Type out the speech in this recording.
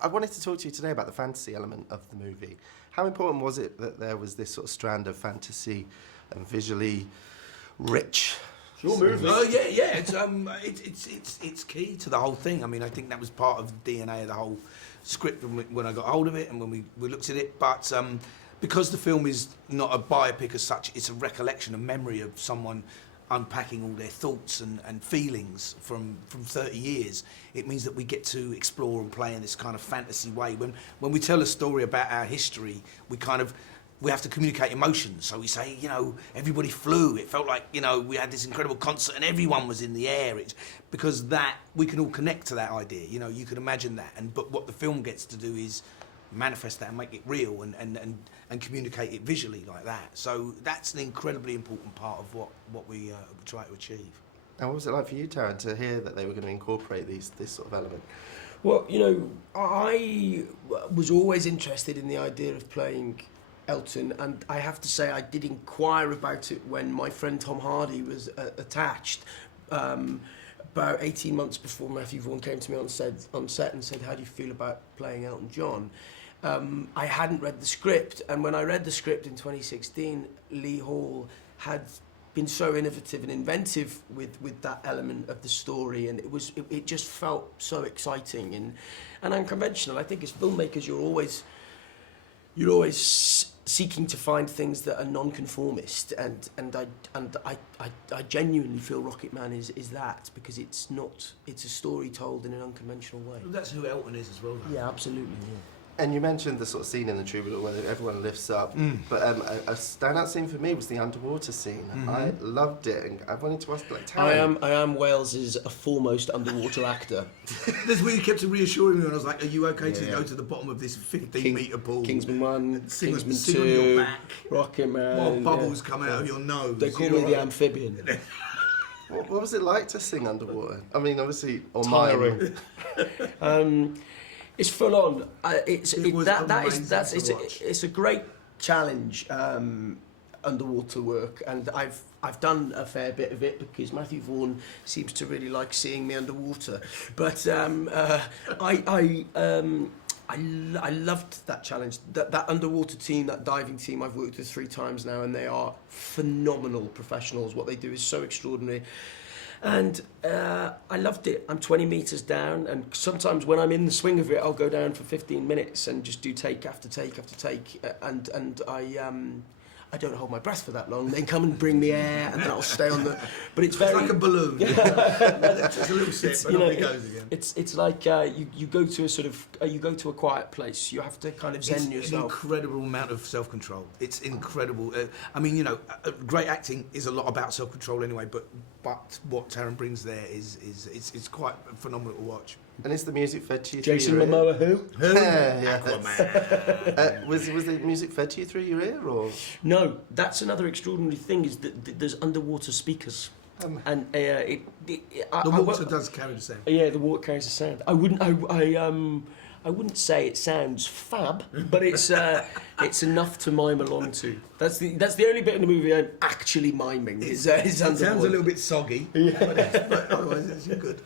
I wanted to talk to you today about the fantasy element of the movie. How important was it that there was this sort of strand of fantasy and visually rich? Your movie. Oh yeah. It's key to the whole thing. I mean, I think that was part of the DNA of the whole script when I got hold of it and when we looked at it. But because the film is not a biopic as such, it's a recollection, a memory of someone unpacking all their thoughts and feelings from 30 years. It means that we get to explore and play in this kind of fantasy way. When we tell a story about our history, we have to communicate emotions. So we say, everybody flew. It felt like, we had this incredible concert and everyone was in the air. Because that, we can all connect to that idea. You can imagine that. But what the film gets to do is manifest that and make it real and communicate it visually like that. So that's an incredibly important part of what we try to achieve. And what was it like for you, Taron, to hear that they were going to incorporate this sort of element? Well, I was always interested in the idea of playing Elton, and I have to say I did inquire about it when my friend Tom Hardy was attached about 18 months before Matthew Vaughn came to me on set and said, how do you feel about playing Elton John? I hadn't read the script, and when I read the script in 2016, Lee Hall had been so innovative and inventive with that element of the story, and it just felt so exciting and unconventional. I think as filmmakers you're always seeking to find things that are non-conformist, and I genuinely feel Rocketman is that, because it's a story told in an unconventional way. Well, that's who Elton is as well, though. Yeah, absolutely. Yeah. And you mentioned the sort of scene in the Troubadour where everyone lifts up, but a standout scene for me was the underwater scene. Mm-hmm. I loved it, and I wanted to ask, Taron. I am Wales's foremost underwater actor. That's where you kept reassuring me, and I was like, "Are you okay to go to the bottom of this 15-metre pool?" Kingsman 1, Kingsman 2, on your back, Rocketman. while bubbles come out of your nose. They call me the amphibian. What was it like to sing underwater? I mean, obviously, tiring. It's full on. It's a great challenge, underwater work, and I've done a fair bit of it because Matthew Vaughn seems to really like seeing me underwater. But I loved that challenge. That underwater team, that diving team, I've worked with 3 times now, and they are phenomenal professionals. What they do is so extraordinary. And I loved it. I'm 20 metres down, and sometimes when I'm in the swing of it, I'll go down for 15 minutes and just do take after take after take, and I don't hold my breath for that long. They come and bring me air, and then I'll stay on the. But it's very like a balloon. It's a little sip, but off it goes again. It's like you go to you go to a quiet place. You have to kind of zen yourself. It's an incredible amount of self-control. It's incredible. I mean, great acting is a lot about self-control anyway. But what Taron brings there is it's quite phenomenal to watch. And is the music fed to you? Jason Momoa, who? Yeah, Aquaman. Was the music fed to you through your ear, or? No, that's another extraordinary thing, is that there's underwater speakers. And the water does carry the sound. Yeah, the water carries the sound. I wouldn't say it sounds fab, but it's enough to mime along to. That's the only bit in the movie I'm actually miming. Is underwater. It sounds a little bit soggy, but otherwise it's good.